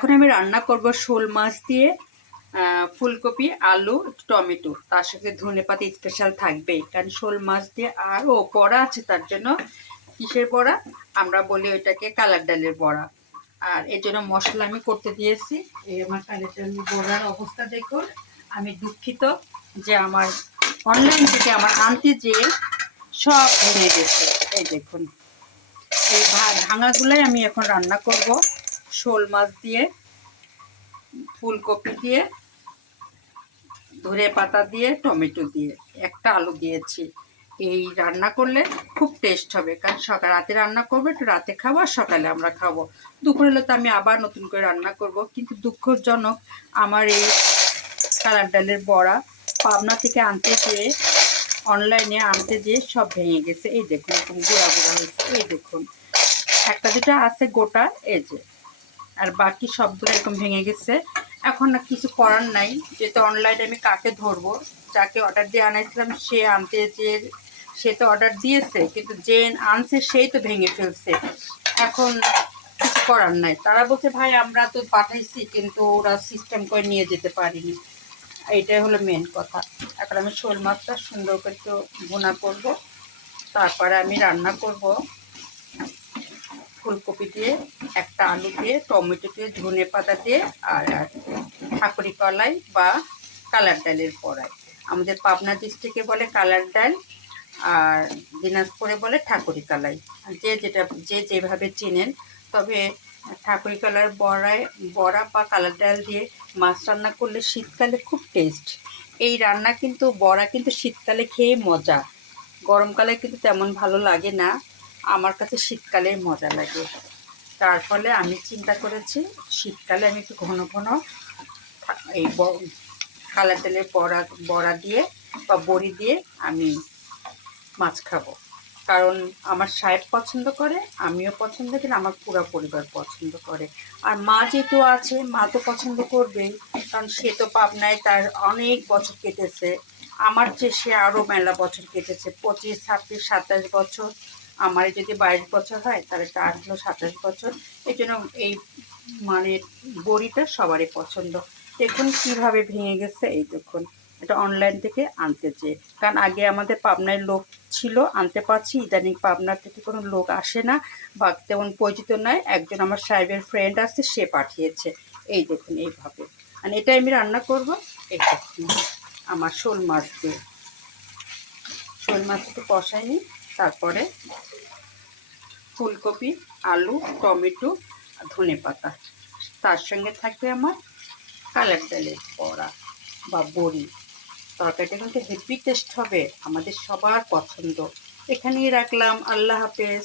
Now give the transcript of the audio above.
এখন আমি রান্না করব শোল মাছ দিয়ে ফুলকপি, আলু, টমেটো, তার সাথে ধনেপাতা স্পেশাল থাকবেই, কারণ শোল মাছ দিয়ে আরও বড়া আছে। তার জন্য কিসের বড়া? আমরা বলি ওইটাকে কালার ডালের বড়া। আর এর জন্য মশলা আমি করতে দিয়েছি। এই আমার কালার ডালের বড়ার অবস্থা দেখুন। আমি দুঃখিত যে আমার অনলাইন থেকে আমার আনতে যেয়ে সব ভেঙে গেছে। এই দেখুন, এই ভাঙাগুলাই আমি এখন রান্না করব শোল মাছ দিয়ে, ফুলকপি দিয়ে, ধনেপাতা দিয়ে, টমেটো দিয়ে, একটা আলু দিয়েছি। এই রান্না করলে খুব টেস্ট হবে, কারণ সকাল রাতে রান্না করবো, একটু রাতে খাবো আর সকালে আমরা খাবো। দুপুরে হলে তো আমি আবার নতুন করে রান্না করব। কিন্তু দুঃখজনক, আমার এই কালার ডালের বড়া পাবনা থেকে আনতে যেয়ে, অনলাইনে আনতে যেয়ে সব ভেঙে গেছে। এই দেখুন, এরকম গুঁড়া গুঁড়া হয়েছে। এই দেখুন, একটা দুটা আছে গোটা, এই যে, আর বাকি সবগুলো এরকম ভেঙে গেছে। এখন না কিছু করার নাই, যেহেতু অনলাইনে আমি কাকে ধরবো? যাকে অর্ডার দিয়ে আনাইছিলাম সে আনতে যে, সে তো অর্ডার দিয়েছে, কিন্তু যে আনছে সেই তো ভেঙে ফেলছে। এখন কিছু করার নাই। তারা বলছে ভাই আমরা তো পাঠাইছি, কিন্তু ওরা সিস্টেম করে নিয়ে যেতে পারিনি। এইটাই হলো মেন কথা। এখন আমি শোল মাছটা সুন্দর করে একটু ভুনা করবো, তারপরে আমি রান্না করব ফুলকপি দিয়ে, একটা আলু দিয়ে, টমেটো দিয়ে, ধনেপাতা দিয়ে, আর ঠাকুরি কলাই বা কালার ডালের বড়াই। আমাদের পাবনা ডিস্ট্রিক্টে বলে কালার ডাল, আর দিনাজপুরে বলে ঠাকুরি কালাই। যে যেভাবে চেনেন। তবে ঠাকুরি কালার বড়া বা কালার ডাল দিয়ে মাছ রান্না করলে শীতকালে খুব টেস্ট। এই রান্না কিন্তু বড়া কিন্তু শীতকালে খেয়ে মজা, গরমকালে কিন্তু তেমন ভালো লাগে না। আমার কাছে শীতকালে মজা লাগে। তার ফলে আমি চিন্তা করেছি শীতকালে আমি একটু ঘন ঘন এই কালার তেলের বড়া দিয়ে বা বড়ি দিয়ে আমি মাছ খাবো। কারণ আমার সাহেব পছন্দ করে, আমিও পছন্দ করি, আমার পুরো পরিবার পছন্দ করে। আর মা যেহেতু আছে, মা তো পছন্দ করবেই, কারণ সে তো পাবনায় তার অনেক বছর কেটেছে। আমার চেয়ে সে আরও মেলা বছর কেটেছে, 25, 26, 27 বছর। আমার যদি 22 বছর হয়, তাহলে তার হলো 27 বছর। এই জন্য এই মানে বড়িটা সবারই পছন্দ। দেখুন কীভাবে ভেঙে গেছে। এই দেখুন, এটা অনলাইন থেকে আনতে চেয়ে, কারণ আগে আমাদের পাবনায় লোক ছিল, আনতে পারছি। ইদানিং পাবনার থেকে কোনো লোক আসে না বা তেমন পরিচিত নয়। একজন আমার সাহেবের ফ্রেন্ড আছে, সে পাঠিয়েছে। এই দেখুন এইভাবে, মানে এটা আমি রান্না করব। এই দেখুন আমার শোল মাছ দিয়ে, শোল মাছ একটু কষাইনি, তারপরে ফুলকপি, আলু, টমেটো, ধনেপাতা, তার সঙ্গে থাকবে আমার কালার ডালের বড়া বা বড়ি। তরকারিটা কিন্তু হেভি টেস্ট হবে, আমাদের সবার পছন্দ। এখানেই রাখলাম, আল্লাহ হাফেজ।